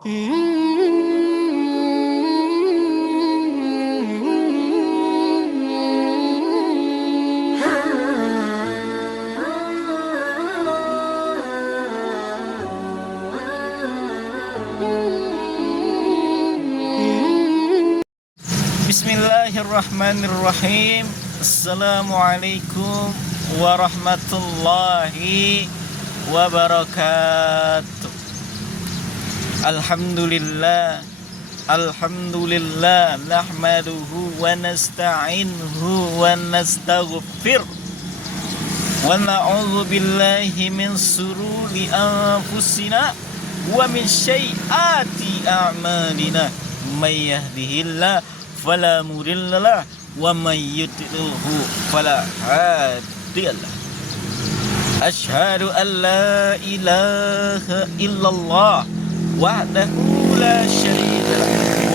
Bismillahirrahmanirrahim. Assalamualaikum warahmatullahi wabarakatuh. Alhamdulillah nahmaduhu wa nasta'inuhu wa nastaghfir wa na'udzu billahi min sururi anfusina wa min sayyiati a'malina may yahdihillahu fala mudhillalah wa may yudlilhu fala hadiyalah. Asyhadu an la ilaha illallah wahdahu la syarika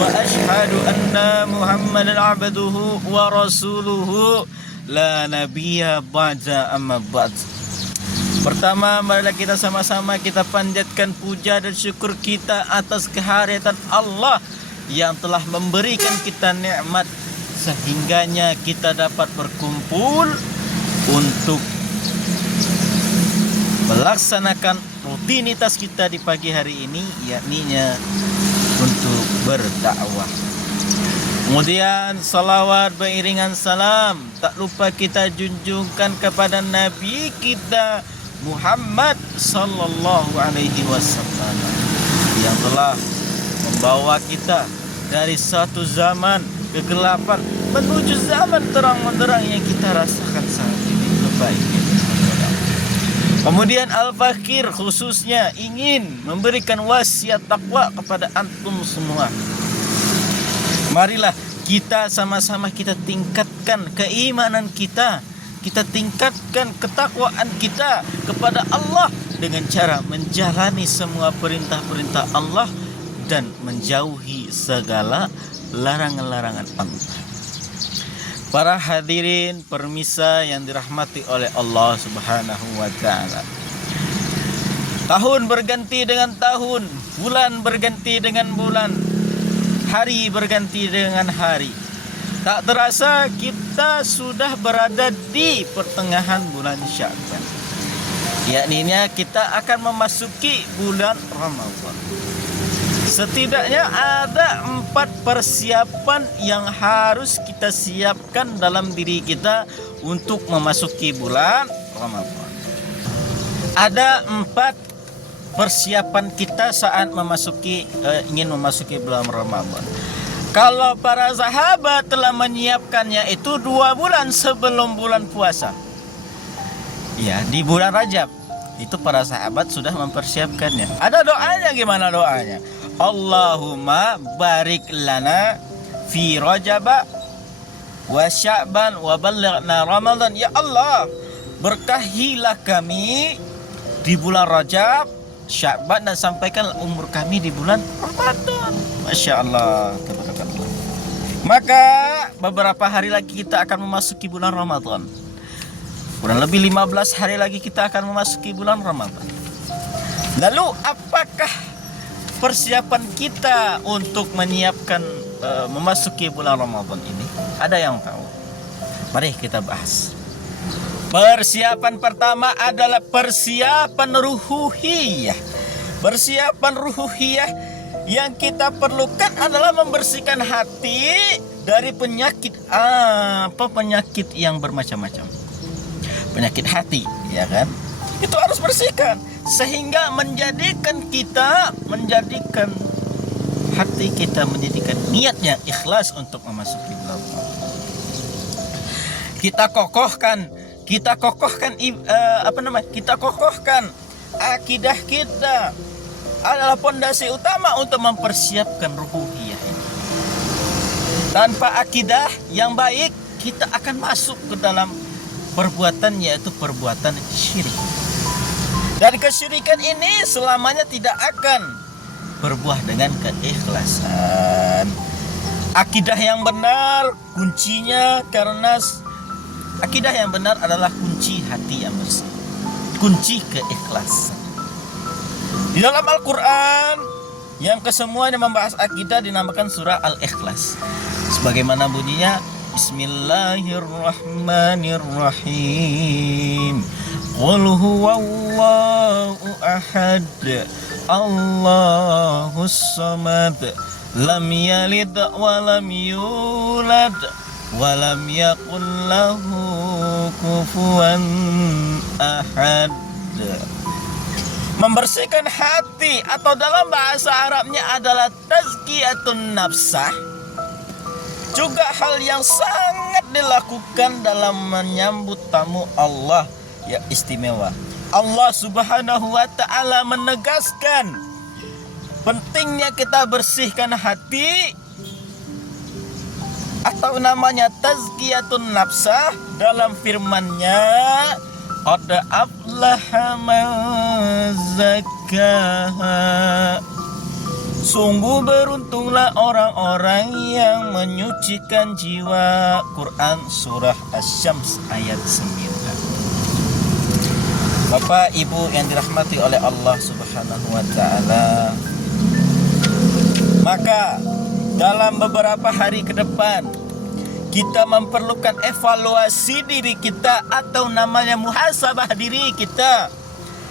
wa asyhadu anna Muhammadan abduhu wa rasuluhu la nabiyya ba'da amma ba'd. Pertama, marilah kita sama-sama kita panjatkan puja dan syukur kita atas kehadiran Allah yang telah memberikan kita nikmat sehingganya kita dapat berkumpul untuk melaksanakan rutinitas kita di pagi hari ini, yakninya untuk berdakwah. Kemudian salawat beriringan salam tak lupa kita junjungkan kepada Nabi kita Muhammad sallallahu alaihi wasallam yang telah membawa kita dari satu zaman kegelapan menuju zaman terang benderang yang kita rasakan saat ini. Kebaikan. Kemudian Al-Fakir khususnya ingin memberikan wasiat takwa kepada antum semua. Marilah kita sama-sama kita tingkatkan keimanan kita, kita tingkatkan ketakwaan kita kepada Allah dengan cara menjalani semua perintah-perintah Allah dan menjauhi segala larangan-larangan Allah. Para hadirin permisa yang dirahmati oleh Allah Subhanahu wa taala. Tahun berganti dengan tahun, bulan berganti dengan bulan, hari berganti dengan hari. Tak terasa kita sudah berada di pertengahan bulan Sya'ban. Yakninya kita akan memasuki bulan Ramadan. Setidaknya ada 4 persiapan yang harus kita siapkan dalam diri kita untuk memasuki bulan Ramadan. Ada 4 persiapan kita saat ingin memasuki bulan Ramadan. Kalau para sahabat telah menyiapkannya itu 2 bulan sebelum bulan puasa. Ya, di bulan Rajab. Itu para sahabat sudah mempersiapkannya. Ada doanya, gimana doanya? Allahumma barik lana fi Rajab wa Sya'ban wa ballighna Ramadan. Ya Allah, berkahilah kami di bulan Rajab, Sya'ban, dan sampaikan umur kami di bulan Ramadan. Masya Allah, tabarakallah. Maka beberapa hari lagi kita akan memasuki bulan Ramadan. Kurang lebih 15 hari lagi kita akan memasuki bulan Ramadan. Lalu apakah persiapan kita untuk menyiapkan memasuki bulan Ramadan ini? Ada yang tahu? Mari kita bahas. Persiapan pertama adalah persiapan ruhiyah. Persiapan ruhiyah yang kita perlukan adalah membersihkan hati dari penyakit penyakit yang bermacam-macam. Penyakit hati, ya kan? Itu harus bersihkan sehingga menjadikan hati kita menjadikan niatnya ikhlas untuk memasuki bulan Ramadan. Kita kokohkan akidah kita adalah pondasi utama untuk mempersiapkan ruhiyah ini. Tanpa akidah yang baik, kita akan masuk ke dalam perbuatan, yaitu perbuatan syirik. Dan kesyirikan ini selamanya tidak akan berbuah dengan keikhlasan. Akidah yang benar kuncinya, karena akidah yang benar adalah kunci hati yang bersih, kunci keikhlasan. Di dalam Al-Quran yang kesemuanya membahas akidah dinamakan surah Al-Ikhlas. Sebagaimana bunyinya, Bismillahirrahmanirrahim. Qul huwallahu ahad, Allahus samad, lam yalid wa lam yulad wa lam yakul lahu kufuwan ahad. Membersihkan hati atau dalam bahasa Arabnya adalah tazkiyatun nafsah, juga hal yang sangat dilakukan dalam menyambut tamu Allah yang istimewa. Allah Subhanahu wa ta'ala menegaskan pentingnya kita bersihkan hati, atau namanya tazkiyatun nafsah dalam firman-Nya, qad aflaha man zakkaha. Sungguh beruntunglah orang-orang yang menyucikan jiwa. Quran surah Asy-Syams ayat 9. Bapak Ibu yang dirahmati oleh Allah Subhanahu wa ta'ala, maka dalam beberapa hari ke depan kita memerlukan evaluasi diri kita, atau namanya muhasabah diri kita.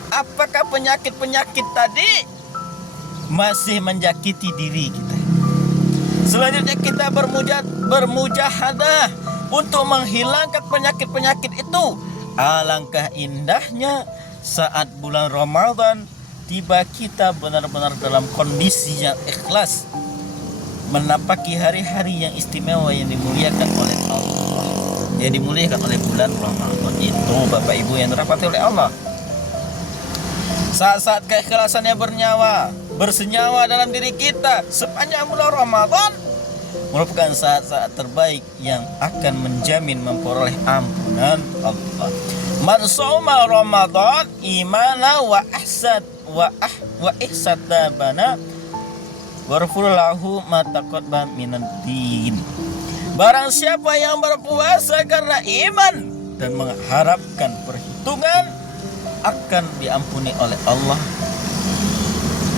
Apakah penyakit-penyakit tadi masih menjakiti diri kita? Selanjutnya kita bermujahadah untuk menghilangkan penyakit-penyakit itu. Alangkah indahnya saat bulan Ramadan tiba, kita benar-benar dalam kondisi yang ikhlas menapaki hari-hari yang istimewa yang dimuliakan oleh Allah, yang dimuliakan oleh bulan Ramadan itu, Bapak Ibu yang dirahmati oleh Allah. Saat-saat keikhlasannya bersenyawa dalam diri kita sepanjang bulan Ramadan merupakan saat-saat terbaik yang akan menjamin memperoleh ampunan Allah. Man shoma Ramadan imana wa ihsatabana warfulahu ma taqaddama minad din. Barang siapa yang berpuasa karena iman dan mengharapkan perhitungan, akan diampuni oleh Allah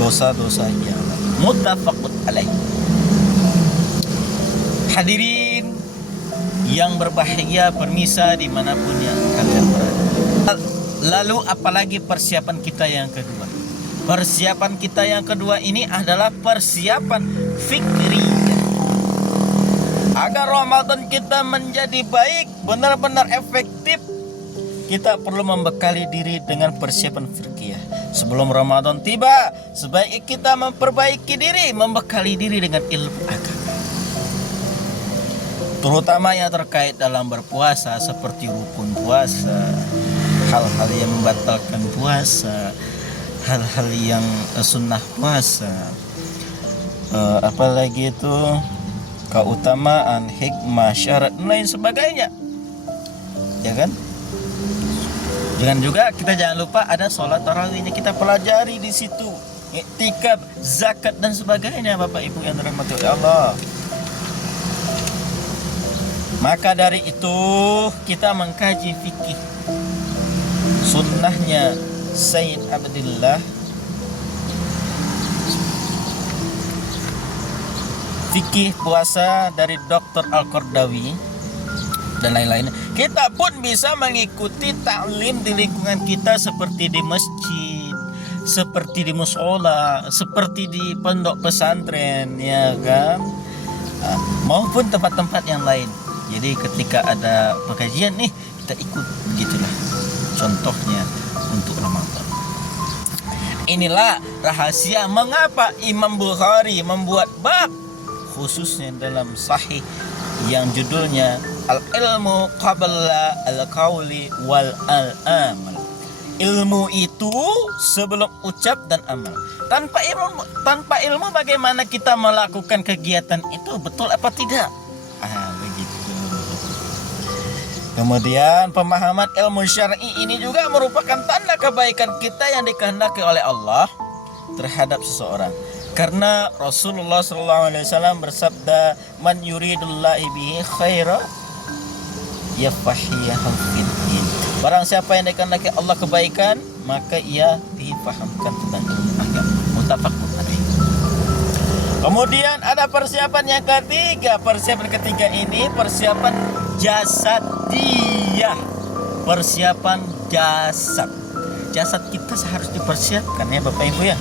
dosa-dosanya. Muttafaqun alaih. Hadirin yang berbahagia, permisa dimanapun yang kalian berada. Lalu apalagi persiapan kita yang kedua? Persiapan kita yang kedua ini adalah persiapan fikriyah. Agar Ramadan kita menjadi baik, benar-benar efektif, kita perlu membekali diri dengan persiapan fikriyah. Sebelum Ramadan tiba, sebaiknya kita memperbaiki diri, membekali diri dengan ilmu agama, terutama yang terkait dalam berpuasa, seperti rukun puasa, hal-hal yang membatalkan puasa, hal-hal yang sunnah puasa, apalagi itu keutamaan, hikmah, syarat, dan lain sebagainya, ya kan? Jangan juga jangan lupa ada sholat tarawihnya, kita pelajari di situ, iktikaf, zakat dan sebagainya, Bapak Ibu yang dirahmati oleh Allah. Maka dari itu kita mengkaji fikih sunnahnya Sayyid Abdullah, fikih puasa dari Dr. Al-Qardawi dan lain-lain. Kita pun bisa mengikuti taklim di lingkungan kita, seperti di masjid, seperti di mushola, seperti di pondok pesantren, ya kan, maupun tempat-tempat yang lain. Jadi ketika ada pengajian nih, kita ikut, begitulah contohnya untuk Ramadan. Inilah rahasia mengapa Imam Bukhari membuat bab khususnya dalam Sahih yang judulnya Al-ilmu qabla al-qawli wal al-amal. Ilmu itu sebelum ucap dan amal. Tanpa ilmu bagaimana kita melakukan kegiatan itu, betul apa tidak? Begitu. Kemudian pemahaman ilmu syar'i ini juga merupakan tanda kebaikan kita yang dikehendaki oleh Allah terhadap seseorang. Karena Rasulullah SAW bersabda, "Man yuridullahu bihi khaira yafahiyahu fid din." Barang siapa yang dikehendaki Allah kebaikan, maka ia difahamkan tentang ilmu agama. Muttafaqun alaih. Kemudian ada persiapan yang ketiga. Persiapan ketiga ini persiapan jasadiyah. Persiapan jasad. Jasad kita harus dipersiapkan ya Bapak Ibu ya.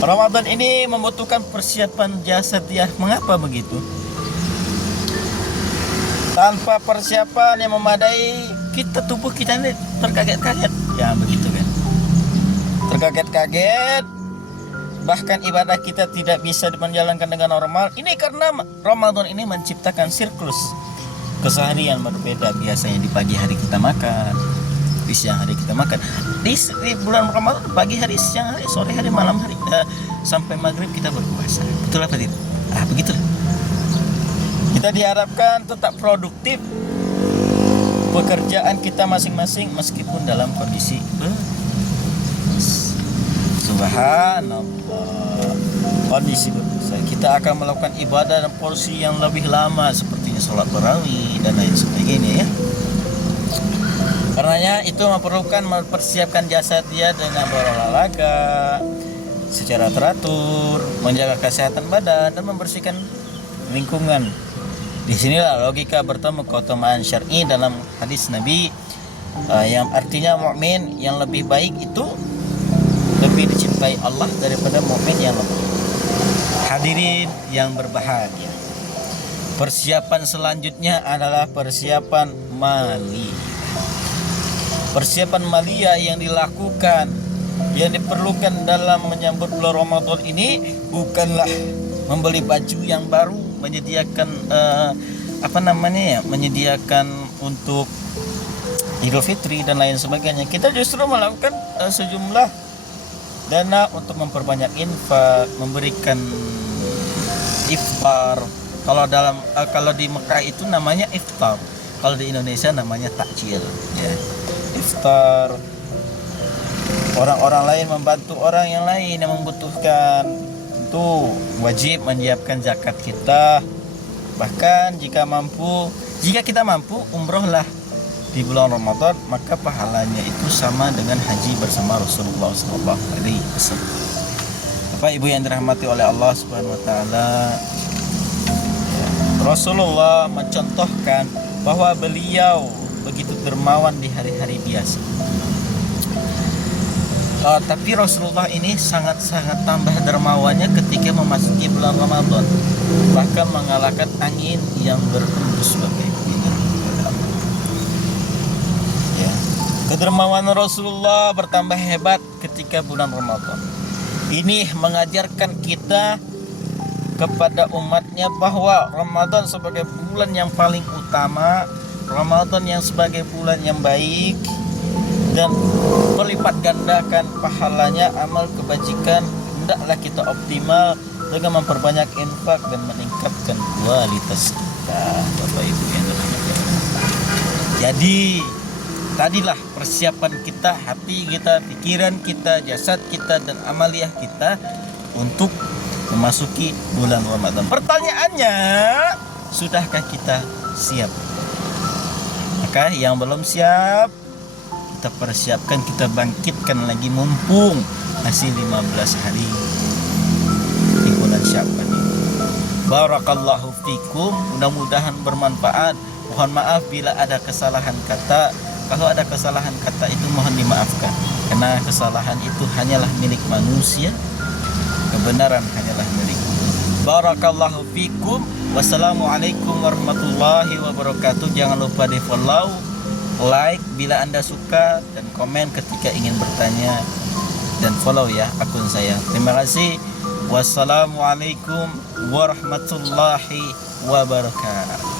Ramadan ini membutuhkan persiapan jasadiah. Mengapa begitu? Tanpa persiapan yang memadai, tubuh kita ini terkaget-kaget. Ya begitu kan. Terkaget-kaget. Bahkan ibadah kita tidak bisa menjalankan dengan normal. Ini karena Ramadan ini menciptakan siklus keseharian berbeda. Biasanya di pagi hari kita makan, di siang hari kita makan. Di bulan Ramadan pagi hari, siang hari, sore hari, malam hari, sampai maghrib kita berpuasa. Betul apa tidak? Begitulah. Kita diharapkan tetap produktif pekerjaan kita masing-masing meskipun dalam kondisi subhanallah, kondisi berpuasa. Kita akan melakukan ibadah dan porsi yang lebih lama sepertinya sholat tarawih dan lain sebagainya ya. Karenanya itu memerlukan mempersiapkan jasad dia dengan berolahraga secara teratur, menjaga kesehatan badan dan membersihkan lingkungan. Di sinilah logika bertemu keutamaan syar'i dalam hadis Nabi yang artinya mukmin yang lebih baik itu lebih dicintai Allah daripada mukmin yang lemah. Hadirin yang berbahagia, persiapan selanjutnya adalah persiapan maliyah. Persiapan maliyah yang dilakukan, yang diperlukan dalam menyambut bulan Ramadan ini bukanlah membeli baju yang baru, menyediakan menyediakan untuk Idul Fitri dan lain sebagainya. Kita justru melakukan sejumlah dana untuk memperbanyak infak, memberikan iftar. Kalau di Mekah itu namanya iftar, kalau di Indonesia namanya takjil ya. Iftar, orang-orang lain membantu orang yang lain yang membutuhkan, itu wajib menyiapkan zakat kita. Bahkan jika kita mampu umrohlah di bulan Ramadan, maka pahalanya itu sama dengan haji bersama Rasulullah SAW. Bapak Ibu yang dirahmati oleh Allah Subhanahu Wa Taala, Rasulullah mencontohkan bahwa beliau begitu dermawan di hari-hari biasa. Tapi Rasulullah ini sangat-sangat tambah dermawannya ketika memasuki bulan Ramadan, bahkan mengalahkan angin yang berhembus Bapak Ibu. Ya. Kedermawanan Rasulullah bertambah hebat ketika bulan Ramadan. Ini mengajarkan kita kepada umatnya bahwa Ramadan sebagai bulan yang paling utama, Ramadan yang sebagai bulan yang baik, dan berlipat gandakan pahalanya amal kebajikan. Hendaklah kita optimal dengan memperbanyak infak dan meningkatkan kualitas kita, Bapak Ibu yang dirahmati Allah. Jadi tadilah persiapan kita, hati kita, pikiran kita, jasad kita, dan amaliyah kita untuk memasuki bulan Ramadan. Pertanyaannya, sudahkah kita siap? Maka yang belum siap, kita persiapkan, kita bangkitkan lagi mumpung masih 15 hari di bulan Sya'ban ini. Barakallahu fikum, mudah-mudahan bermanfaat. Mohon maaf bila ada kesalahan kata. Kalau ada kesalahan kata itu mohon dimaafkan, karena kesalahan itu hanyalah milik manusia, kebenaran hanyalah milik Allah. Barakallahu fikum. Wassalamualaikum warahmatullahi wabarakatuh. Jangan lupa di follow, like bila Anda suka, dan komen ketika ingin bertanya, dan follow ya akun saya. Terima kasih. Wassalamualaikum warahmatullahi wabarakatuh.